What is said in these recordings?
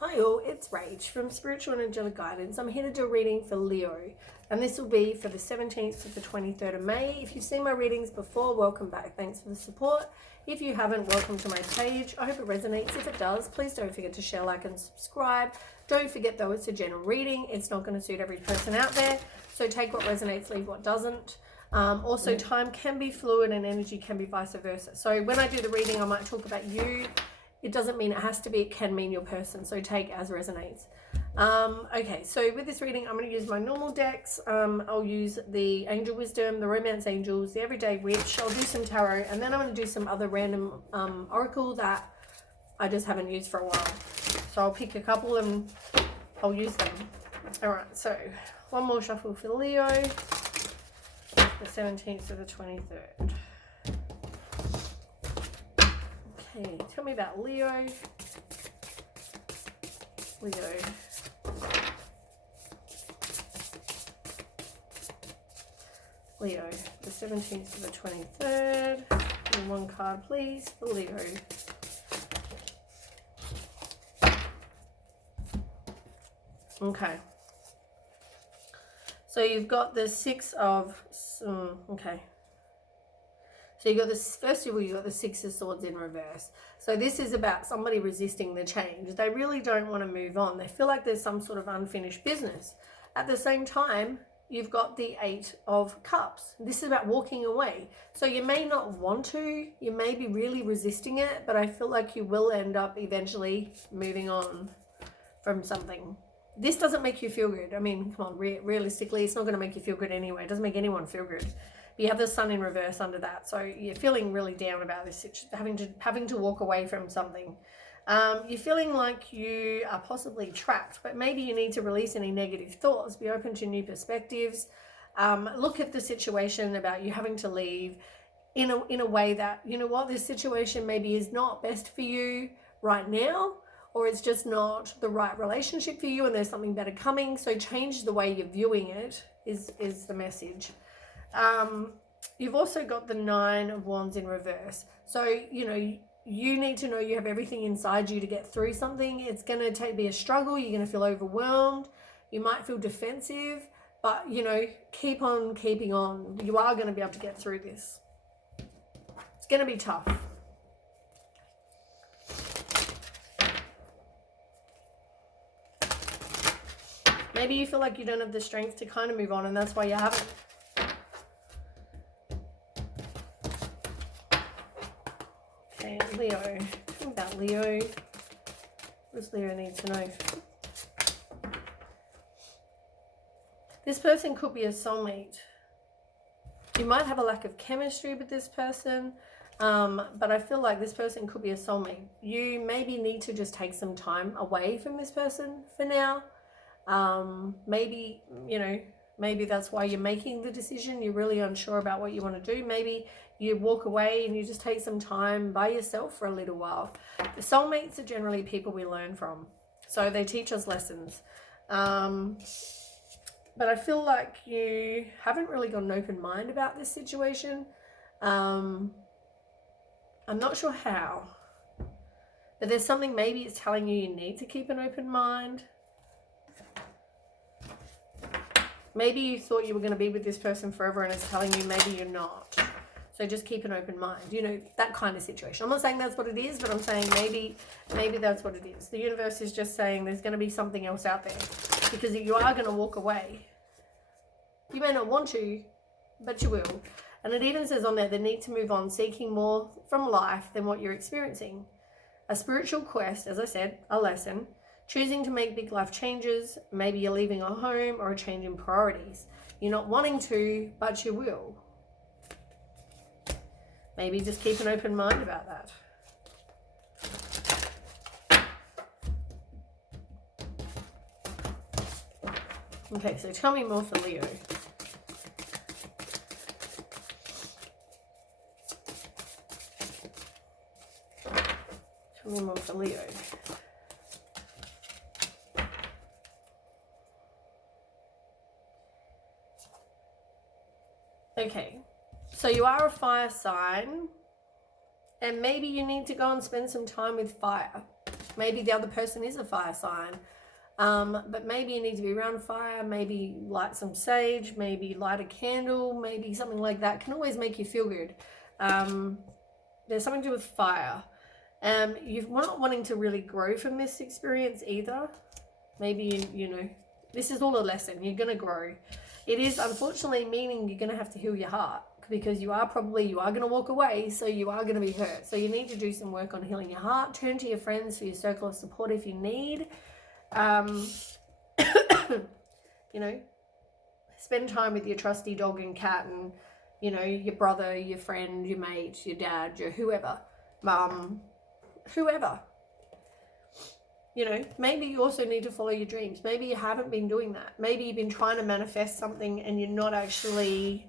Hi all, it's Rach from Spiritual and Angelic Guidance. I'm here to do a reading for Leo, and this will be for the 17th to the 23rd of May. If you've seen my readings before, welcome back. Thanks for the support. If you haven't, welcome to my page. I hope it resonates. If it does, please don't forget to share, like, and subscribe. Don't forget though, it's a general reading. It's not going to suit every person out there, so take what resonates, leave what doesn't. Also, time can be fluid and energy can be vice versa. So when I do the reading, I might talk about you. It doesn't mean it has to be, it can mean your person, so take as resonates. Okay, so with this reading, I'm going to use my normal decks. I'll use the Angel Wisdom, the Romance Angels, the Everyday Witch. I'll do some tarot, and then I'm going to do some other random oracle that I just haven't used for a while. So I'll pick a couple and I'll use them. Alright, so one more shuffle for Leo, the 17th to the 23rd. Okay, tell me about Leo. Leo. Leo, the 17th to the 23rd. And one card, please, for Leo. Okay. So you've got the Six of... okay. So you got this, first of all, you got the Six of Swords in reverse. So this is about somebody resisting the change. They really don't want to move on. They feel like there's some sort of unfinished business. At the same time, you've got the Eight of Cups. This is about walking away. So you may not want to, you may be really resisting it, but I feel like you will end up eventually moving on from something. This doesn't make you feel good. I mean, come on, realistically, it's not going to make you feel good anyway. It doesn't make anyone feel good. You have the Sun in reverse under that, so you're feeling really down about this, having to walk away from something. You're feeling like you are possibly trapped, but maybe you need to release any negative thoughts, be open to new perspectives, look at the situation about you having to leave in a way that, you know what, this situation maybe is not best for you right now, or it's just not the right relationship for you and there's something better coming, so change the way you're viewing it is the message. You've also got the Nine of Wands in reverse. So, you know, you need to know you have everything inside you to get through something. It's going to be a struggle. You're going to feel overwhelmed. You might feel defensive, but, you know, keep on keeping on. You are going to be able to get through this. It's going to be tough. Maybe you feel like you don't have the strength to kind of move on, and that's why you haven't. Okay, Leo. Tell me about Leo. What does Leo need to know? This person could be a soulmate. You might have a lack of chemistry with this person, but I feel like this person could be a soulmate. You maybe need to just take some time away from this person for now. Maybe, you know, maybe that's why you're making the decision. You're really unsure about what you want to do. Maybe you walk away and you just take some time by yourself for a little while. The soulmates are generally people we learn from, so they teach us lessons. But I feel like you haven't really got an open mind about this situation. I'm not sure how, but there's something maybe it's telling you need to keep an open mind. Maybe you thought you were going to be with this person forever and it's telling you maybe you're not. So just keep an open mind. You know, that kind of situation. I'm not saying that's what it is, but I'm saying maybe that's what it is. The universe is just saying there's going to be something else out there. Because you are going to walk away. You may not want to, but you will. And it even says on there, the need to move on, seeking more from life than what you're experiencing. A spiritual quest, as I said, a lesson. Choosing to make big life changes. Maybe you're leaving a home or a change in priorities. You're not wanting to, but you will. Maybe just keep an open mind about that. Okay, so tell me more for Leo. Tell me more for Leo. Okay, so you are a fire sign, and maybe you need to go and spend some time with fire. Maybe the other person is a fire sign. But maybe you need to be around fire, maybe light some sage, maybe light a candle, maybe something like that can always make you feel good. There's something to do with fire. You're not wanting to really grow from this experience either. Maybe, you know, this is all a lesson. You're going to grow. It is unfortunately meaning you're going to have to heal your heart, because you are going to walk away, so you are going to be hurt. So you need to do some work on healing your heart. Turn to your friends for your circle of support if you need. You know, spend time with your trusty dog and cat, and, you know, your brother, your friend, your mate, your dad, your whoever, mum, whoever. You know, maybe you also need to follow your dreams. Maybe you haven't been doing that. Maybe you've been trying to manifest something and you're not actually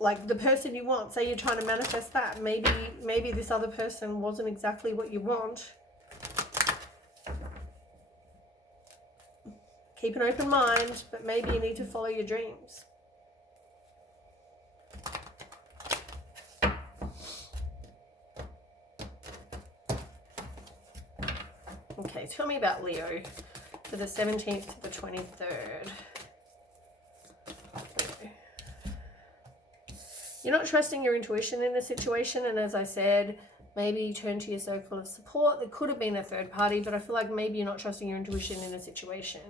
like the person you want. Say you're trying to manifest that. Maybe this other person wasn't exactly what you want. Keep an open mind, but maybe you need to follow your dreams. Okay, tell me about Leo for the 17th to the 23rd. You're not trusting your intuition in a situation, and as I said, maybe turn to your circle of support. There could have been a third party, but I feel like maybe you're not trusting your intuition in a situation.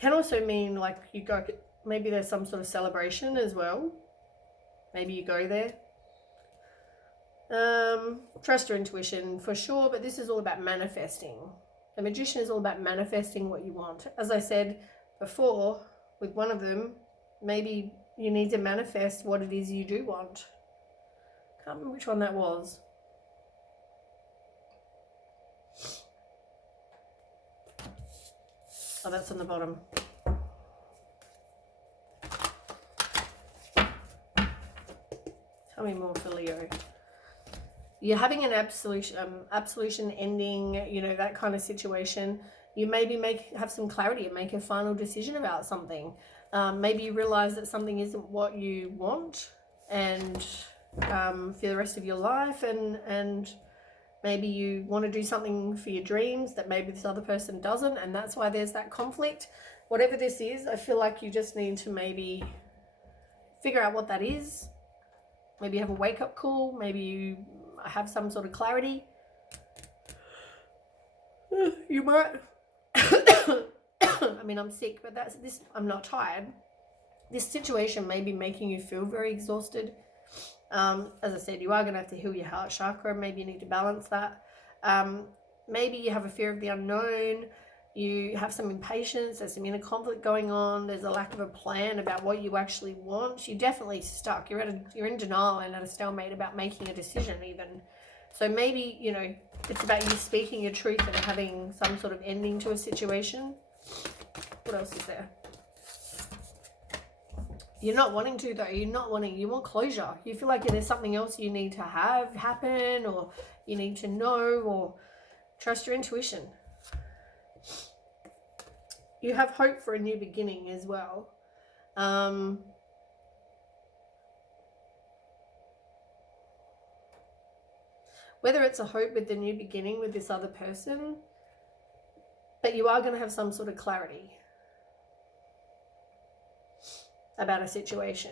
Can also mean like you go, maybe there's some sort of celebration as well. Maybe you go there. Trust your intuition for sure, but this is all about manifesting. The Magician is all about manifesting what you want. As I said before, with one of them, maybe you need to manifest what it is you do want. Can't remember which one that was. Oh, that's on the bottom. Tell me more for Leo. You're having an absolution ending, you know, that kind of situation. You maybe have some clarity and make a final decision about something. Maybe you realize that something isn't what you want, and for the rest of your life, and maybe you want to do something for your dreams that maybe this other person doesn't, and that's why there's that conflict. Whatever this is, I feel like you just need to maybe figure out what that is. Maybe you have a wake-up call. Maybe you have some sort of clarity. You might. I mean, I'm sick, but I'm not tired. This situation may be making you feel very exhausted. As I said, you are going to have to heal your heart chakra. Maybe you need to balance that. Maybe you have a fear of the unknown. You have some impatience. There's some inner conflict going on. There's a lack of a plan about what you actually want. You're definitely stuck. You're in denial and at a stalemate about making a decision even. So maybe, you know, it's about you speaking your truth and having some sort of ending to a situation. What else is there? You're not wanting to, though. You want closure. You feel like there's something else you need to have happen, or you need to know, or trust your intuition. You have hope for a new beginning as well. Whether it's a hope with the new beginning with this other person, but you are going to have some sort of clarity about a situation.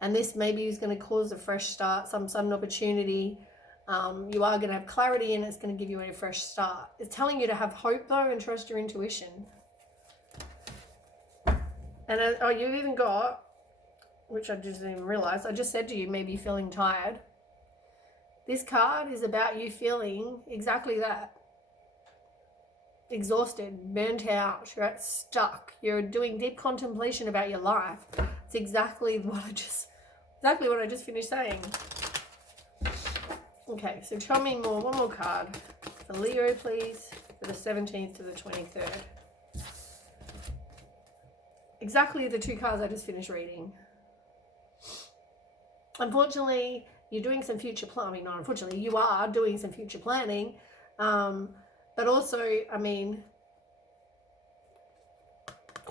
And this maybe is going to cause a fresh start, some sudden opportunity. You are going to have clarity, and it's going to give you a fresh start. It's telling you to have hope, though, and trust your intuition. And you've even got, which I just didn't even realize, I just said to you, maybe feeling tired. This card is about you feeling exactly that. Exhausted, burnt out, you're stuck, you're doing deep contemplation about your life. It's exactly what I just finished saying. Okay, so tell me more. One more card for Leo, please, for the 17th to the 23rd. Exactly the two cards I just finished reading. Unfortunately, you're doing some future planning. Not unfortunately, you are doing some future planning. But also, I mean,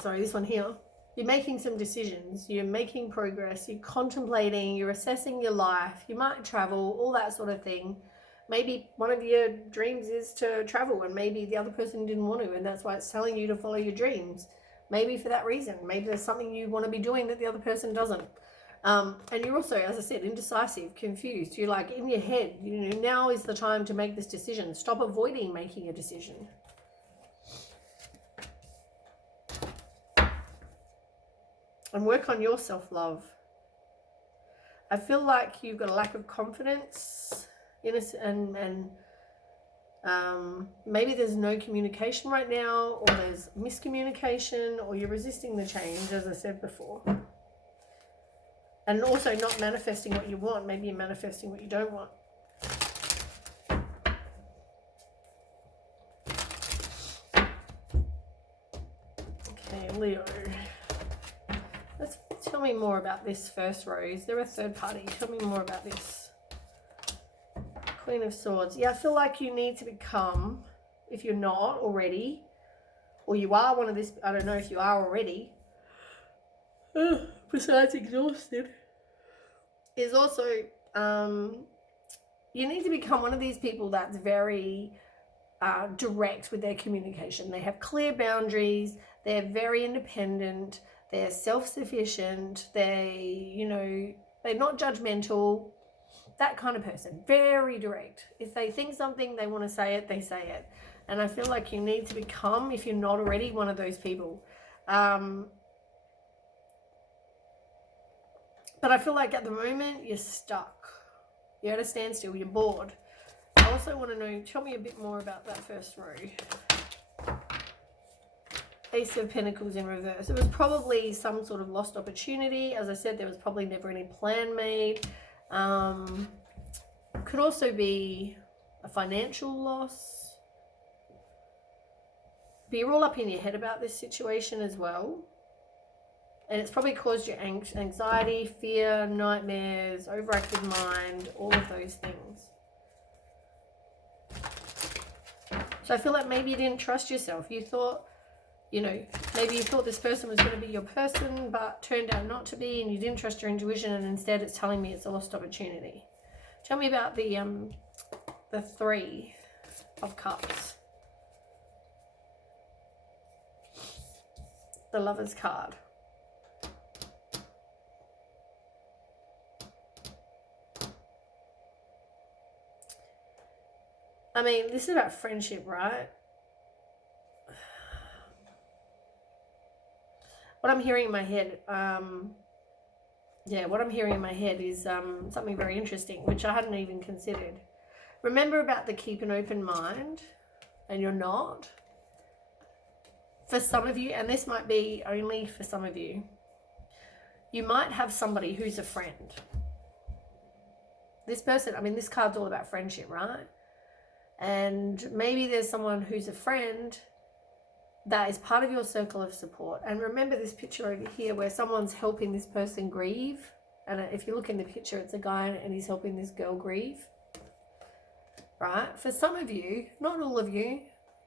sorry, this one here. You're making some decisions, you're making progress, you're contemplating, you're assessing your life, you might travel, all that sort of thing. Maybe one of your dreams is to travel and maybe the other person didn't want to, and that's why it's telling you to follow your dreams. Maybe for that reason. Maybe there's something you want to be doing that the other person doesn't. And you're also, as I said, indecisive, confused. You're like in your head, now is the time to make this decision. Stop avoiding making a decision. And work on your self-love. I feel like you've got a lack of confidence and maybe there's no communication right now, or there's miscommunication, or you're resisting the change, as I said before. And also not manifesting what you want. Maybe you're manifesting what you don't want. Okay, Leo. Tell me more about this first row. Is there a third party? Tell me more about this. Queen of Swords. Yeah, I feel like you need to become, if you're not already, or you are one of this, I don't know if you are already, besides exhausted, is also, you need to become one of these people that's very direct with their communication. They have clear boundaries. They're very independent. They're self-sufficient. They're not judgmental. That kind of person. Very direct. If they think something, they want to say it, they say it. And I feel like you need to become, if you're not already, one of those people. But I feel like at the moment, you're stuck. You're at a standstill. You're bored. I also want to know, tell me a bit more about that first row. Ace of Pentacles in reverse. It was probably some sort of lost opportunity. As I said, there was probably never any plan made. Could also be a financial loss. But you're all up in your head about this situation as well. And it's probably caused you anxiety, fear, nightmares, overactive mind, all of those things. So I feel like maybe you didn't trust yourself. You thought, maybe you thought this person was going to be your person, but turned out not to be, and you didn't trust your intuition, and instead it's telling me it's a lost opportunity. Tell me about the Three of Cups. The Lover's card. I mean, this is about friendship, right? What I'm hearing in my head, what I'm hearing in my head is something very interesting, which I hadn't even considered. Remember about the keep an open mind, and you're not. For some of you, and this might be only for some of you, you might have somebody who's a friend. This person, I mean, this card's all about friendship, right? And maybe there's someone who's a friend that is part of your circle of support. And remember this picture over here where someone's helping this person grieve. And if you look in the picture, it's a guy and he's helping this girl grieve. Right? For some of you, not all of you,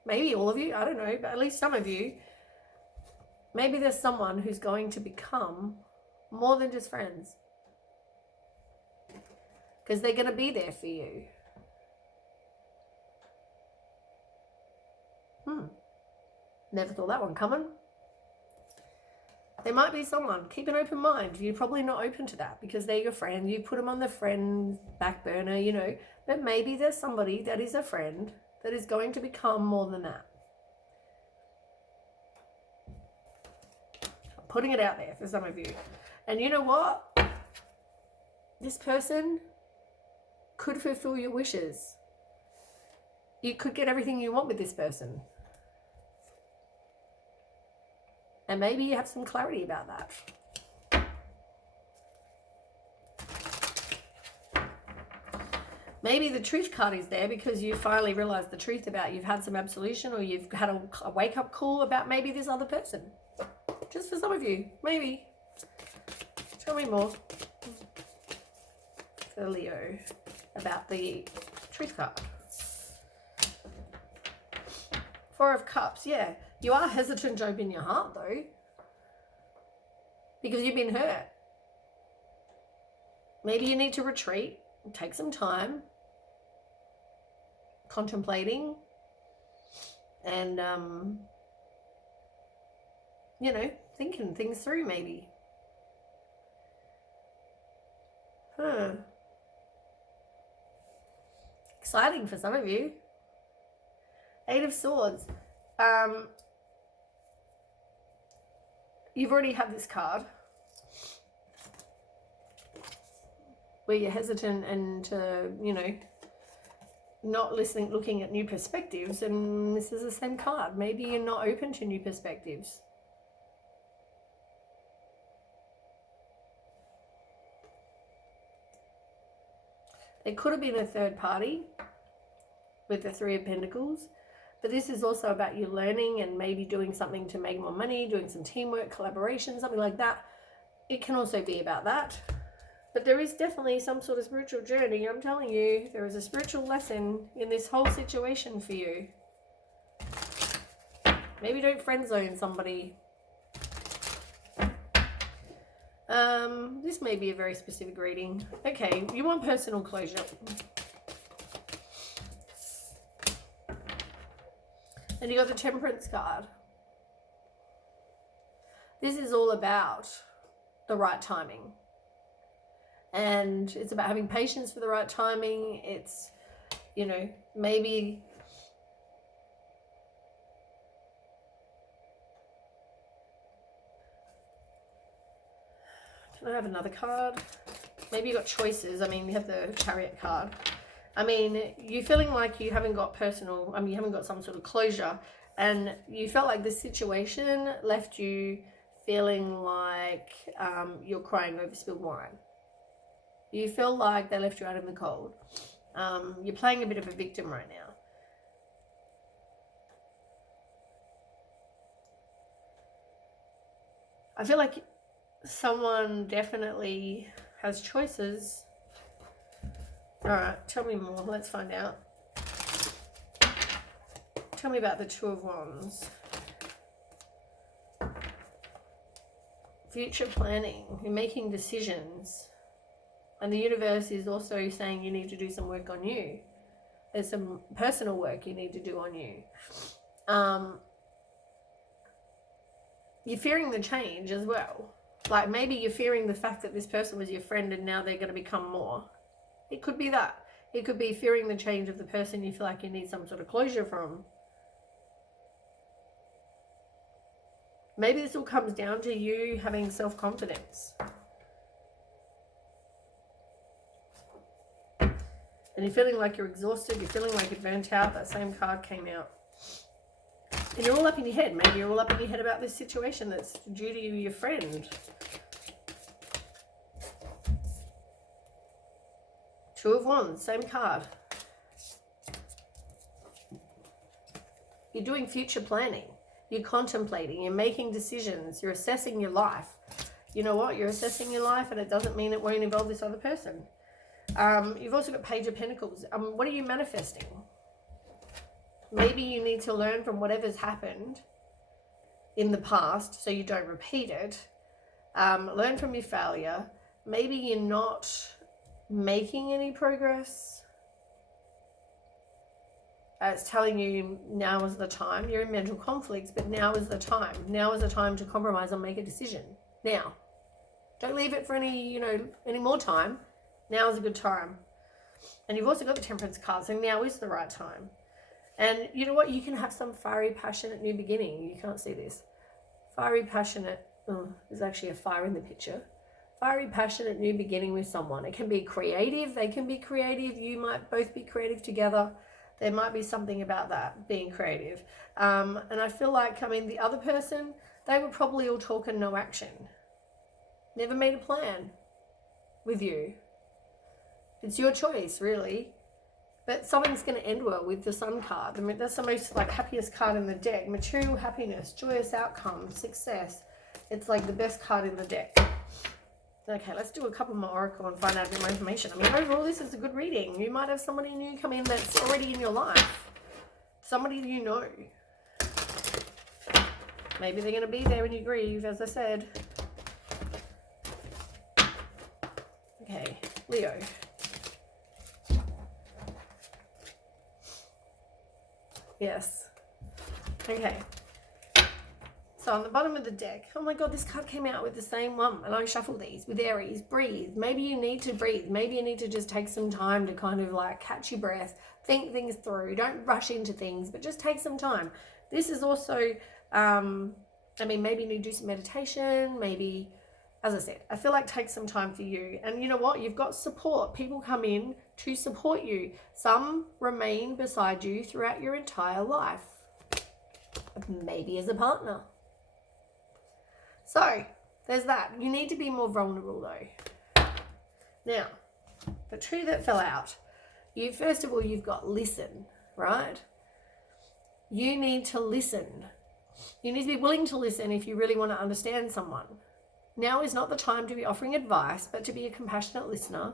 maybe all of you, I don't know, but at least some of you, maybe there's someone who's going to become more than just friends. Because they're going to be there for you. Never thought that one coming. There might be someone. Keep an open mind. You're probably not open to that because they're your friend. You put them on the friend back burner, But maybe there's somebody that is a friend that is going to become more than that. I'm putting it out there for some of you. And you know what? This person could fulfill your wishes. You could get everything you want with this person. And maybe you have some clarity about that. Maybe the truth card is there because you finally realized the truth about you've had some absolution, or you've had a wake-up call about maybe this other person. Just for some of you, maybe. Tell me more. For Leo, about the truth card. Four of Cups, yeah. You are hesitant to open your heart, though. because you've been hurt. Maybe you need to retreat, take some time, contemplating, and, you know, thinking things through maybe. Exciting for some of you. 8 of Swords. You've already had this card where you're hesitant and, you know, not listening, looking at new perspectives, and this is the same card. Maybe you're not open to new perspectives. It could have been a third party with the 3 of Pentacles, but this is also about you learning and maybe doing something to make more money, doing some teamwork, collaboration, something like that. It can also be about that. But there is definitely some sort of spiritual journey. I'm telling you, there is a spiritual lesson in this whole situation for you. Maybe don't friend zone somebody. This may be a very specific reading. Okay, you want personal closure. And you got the Temperance card. This is all about the right timing. And it's about having patience for the right timing. It's, you know, maybe can I have another card? Maybe you got choices. I mean, you have the Chariot card. I mean, you're feeling like you haven't got you haven't got some sort of closure, and you felt like this situation left you feeling like you're crying over spilled wine. You feel like they left you out in the cold. You're playing a bit of a victim right now. I feel like someone definitely has choices. All right, tell me more. Let's find out. Tell me about the 2 of Wands. Future planning. You're making decisions. And the universe is also saying you need to do some work on you. There's some personal work you need to do on you. You're fearing the change as well. Like maybe you're fearing the fact that this person was your friend and now they're going to become more. It could be that. It could be fearing the change of the person you feel like you need some sort of closure from. Maybe this all comes down to you having self-confidence. And you're feeling like you're exhausted, you're feeling like you're burnt out. That same card came out. And you're all up in your head. Maybe you're all up in your head about this situation that's due to your friend. 2 of Wands, same card. You're doing future planning. You're contemplating. You're making decisions. You're assessing your life. You know what? You're assessing your life, and it doesn't mean it won't involve this other person. You've also got Page of Pentacles. What are you manifesting? Maybe you need to learn from whatever's happened in the past so you don't repeat it. Learn from your failure. Maybe you're not making any progress. It's telling you now is the time. You're in mental conflicts, but now is the time. Now is the time to compromise and make a decision. Now. Don't leave it for any more time. Now is a good time. And you've also got the Temperance card, so now is the right time. And you know what? You can have some fiery, passionate new beginning. You can't see this. Fiery, passionate. Oh, there's actually a fire in the picture. Fiery, passionate new beginning with someone. It can be creative. They can be creative. You might both be creative together. There might be something about that, being creative. And I feel like, the other person, they were probably all talk and no action. Never made a plan with you. It's your choice, really. But something's going to end well with the Sun card. I mean, that's the most happiest card in the deck. Material happiness, joyous outcome, success. It's like the best card in the deck. Okay, let's do a couple more oracle and find out a bit more information. I mean, overall, this is a good reading. You might have somebody new come in that's already in your life. Somebody you know. Maybe they're going to be there when you grieve, as I said. Okay, Leo. Yes. Okay. So on the bottom of the deck, oh my God, this card came out with the same one. And I shuffled these with Aries. Breathe. Maybe you need to breathe. Maybe you need to just take some time to kind of like catch your breath, think things through. Don't rush into things, but just take some time. This is also, I mean, maybe you need to do some meditation. Maybe, as I said, I feel like take some time for you. And you know what? You've got support. People come in to support you. Some remain beside you throughout your entire life. Maybe as a partner. So, there's that. You need to be more vulnerable though. Now, the two that fell out, first of all, you've got listen, right? You need to listen. You need to be willing to listen if you really want to understand someone. Now is not the time to be offering advice, but to be a compassionate listener.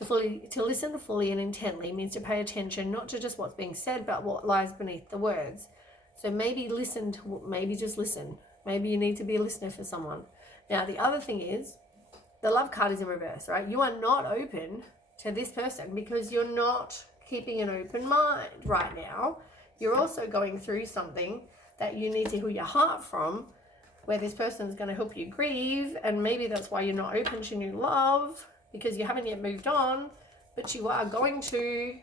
To listen fully and intently means to pay attention, not to just what's being said, but what lies beneath the words. So maybe just listen. Maybe you need to be a listener for someone. Now, the other thing is, the love card is in reverse, right? You are not open to this person because you're not keeping an open mind right now. You're also going through something that you need to heal your heart from, where this person is going to help you grieve. And maybe that's why you're not open to new love, because you haven't yet moved on, but you are going to.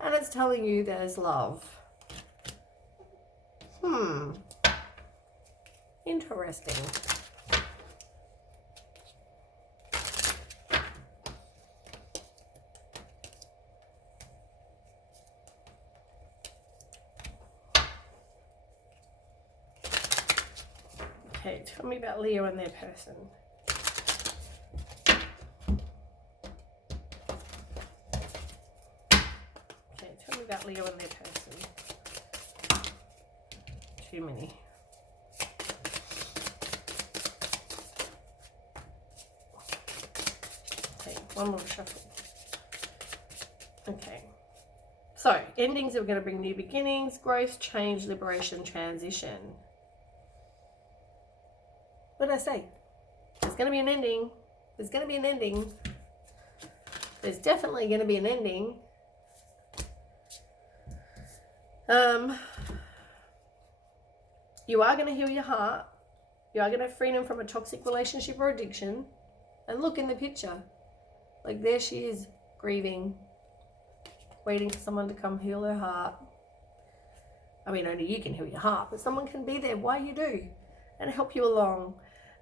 And it's telling you there's love. Interesting. Okay, tell me about Leo and their person. Okay, tell me about Leo and their person. Too many. Okay, one more shuffle. Okay. So, endings are going to bring new beginnings, growth, change, liberation, transition. What did I say? There's going to be an ending. There's going to be an ending. There's definitely going to be an ending. You are going to heal your heart. You are going to have freedom from a toxic relationship or addiction. And look in the picture. Like there she is, grieving, waiting for someone to come heal her heart. I mean, only you can heal your heart, but someone can be there while you do and help you along.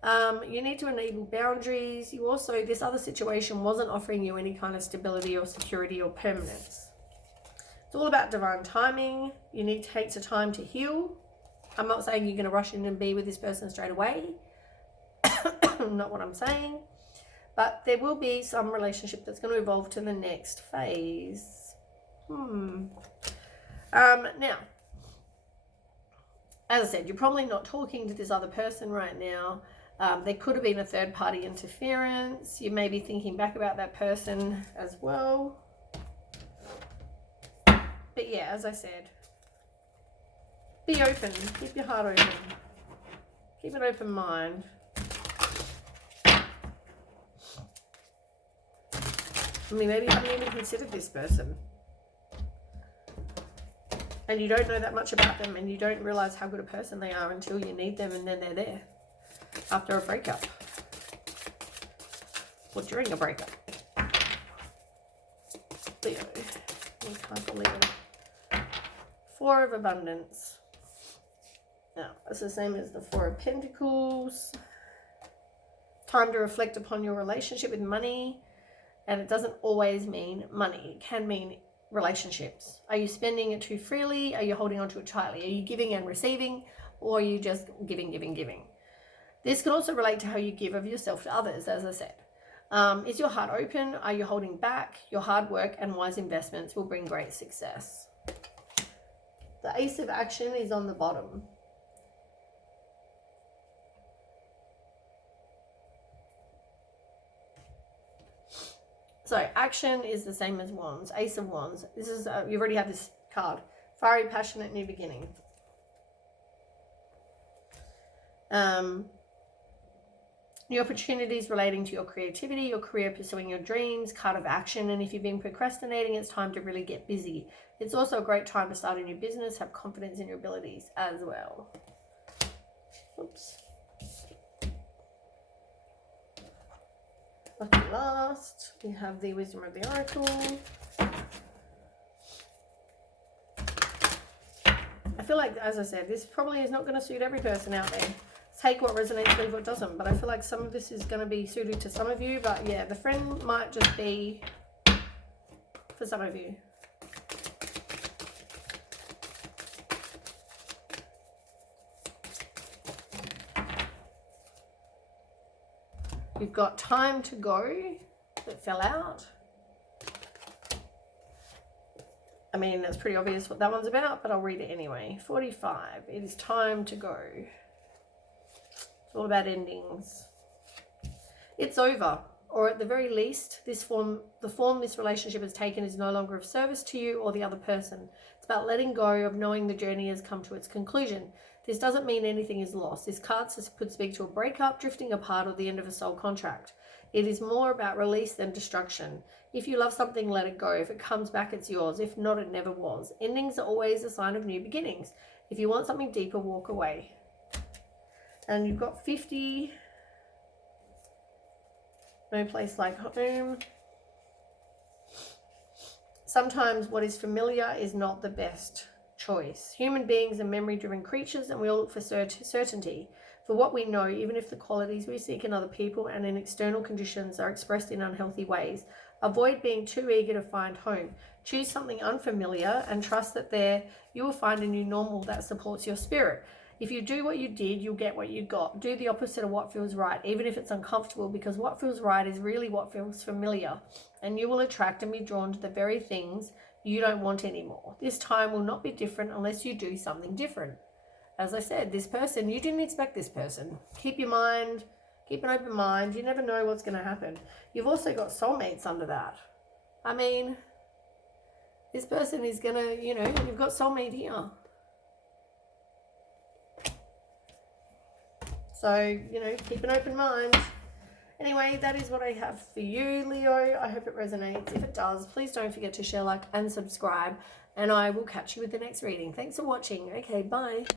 You need to enable boundaries. You also, this other situation wasn't offering you any kind of stability or security or permanence. It's all about divine timing. You need to take the time to heal. I'm not saying you're going to rush in and be with this person straight away. Not what I'm saying. But there will be some relationship that's going to evolve to the next phase. Now, as I said, you're probably not talking to this other person right now. There could have been a third-party interference. You may be thinking back about that person as well. But yeah, as I said, be open. Keep your heart open. Keep an open mind. I mean, maybe you haven't even considered this person. And you don't know that much about them, and you don't realize how good a person they are until you need them, and then they're there after a breakup or during a breakup. Leo. Leo. Four of Abundance. Now, it's the same as the Four of Pentacles. Time to reflect upon your relationship with money. And it doesn't always mean money. It can mean relationships. Are you spending it too freely? Are you holding on to it tightly? Are you giving and receiving? Or are you just giving? This can also relate to how you give of yourself to others, as I said. Is your heart open? Are you holding back? Your hard work and wise investments will bring great success. The Ace of Action is on the bottom. So action is the same as Wands, Ace of Wands. This is, you already have this card. Fiery, passionate, new beginning. New opportunities relating to your creativity, your career, pursuing your dreams, card of action. And if you've been procrastinating, it's time to really get busy. It's also a great time to start a new business, have confidence in your abilities as well. Oops. Lucky last, we have the Wisdom of the Oracle. I feel like, as I said, this probably is not going to suit every person out there. Take what resonates, leave what doesn't. But I feel like some of this is going to be suited to some of you. But yeah, the friend might just be for some of you. You've got time to go that fell out. I mean, it's pretty obvious what that one's about, but I'll read it anyway. 45. It is time to go. It's all about endings. It's over, or at the very least, the form this relationship has taken is no longer of service to you or the other person. It's about letting go, of knowing the journey has come to its conclusion. This doesn't mean anything is lost. This card could speak to a breakup, drifting apart, or the end of a soul contract. It is more about release than destruction. If you love something, let it go. If it comes back, it's yours. If not, it never was. Endings are always a sign of new beginnings. If you want something deeper, walk away. And you've got 50. No place like home. Sometimes what is familiar is not the best choice. Human beings are memory-driven creatures, and we all look for certainty. For what we know, even if the qualities we seek in other people and in external conditions are expressed in unhealthy ways. Avoid being too eager to find home. Choose something unfamiliar and trust that there you will find a new normal that supports your spirit. If you do what you did, you'll get what you got. Do the opposite of what feels right, even if it's uncomfortable, because what feels right is really what feels familiar, and you will attract and be drawn to the very things you don't want anymore. This time will not be different unless you do something different. As I said, this person, you didn't expect this person. Keep an open mind. You never know what's going to happen. You've also got soulmates under that. I mean, this person is going to, you've got soulmate here. So, keep an open mind. Anyway, that is what I have for you, Leo. I hope it resonates. If it does, please don't forget to share, like, and subscribe. And I will catch you with the next reading. Thanks for watching. Okay, bye.